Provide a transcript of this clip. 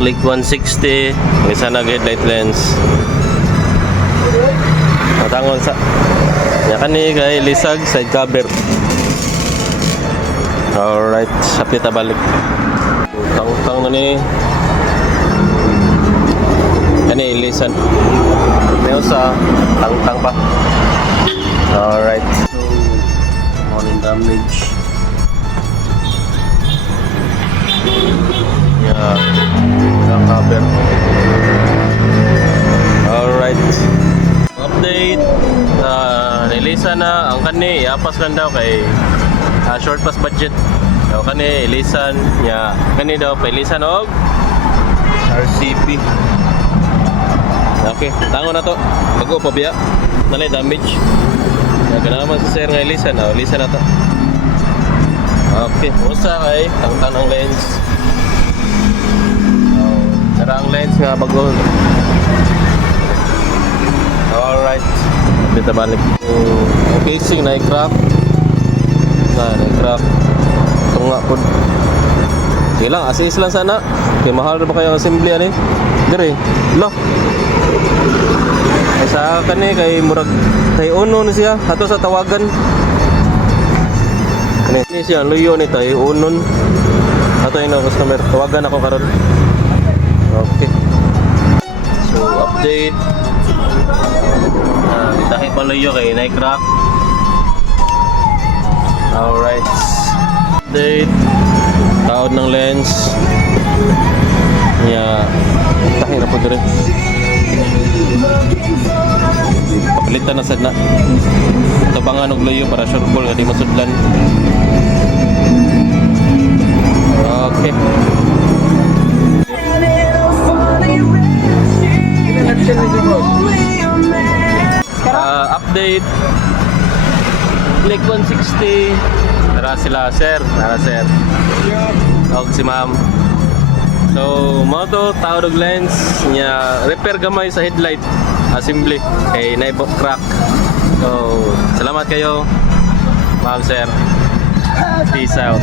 Click 160, isa nag headlight lens. Matangon sa ya kani kay lisag side cover. Alright, sapit ta balik. Utang-utang na ni. Kani ilisan. May usa tang-tang pa. Alright. So, morning damage. Yeah, yung cover. Alright. Update. Nilisan na ang kani. Iapas lang daw kay short pass budget. So kani ilisan niya. Kani daw pa ilisan og RCP. Okay, tango na to. Bago pa biya. Nalay damage. Kaya naman sa sir nga ilisan. Ilisan na to. Okay, usa kay tangtan ang lens. Tara ang lens nga bago. Alright. Dito balik. Ang casing na i-crack. Na-crack. Tunga po. Sige lang, assist lang sana. Kaya mahal na ba kayo ang assembly ani? Dire. Lo. Ay sa kani kay murag kay uno na siya. Ato sa tawagan. Ini siya luyo ni tay unon. Ato ino customer tawagan ako karon. Okay. So update. Dahil pa luyo kay na-crack. Alright. Update. Taod ng lens. Yeah. Tahin na po dire. Pagalitan na sad na. Tabangan og luyo para sure ball nga di masudlan. Okay. Update. Click 160. Tara sila sir. Tara sir. Og si ma'am. So, mo to taod og lens nya repair gamay sa headlight assembly kay naibok crack. So, salamat kayo ma'am sir. Peace out.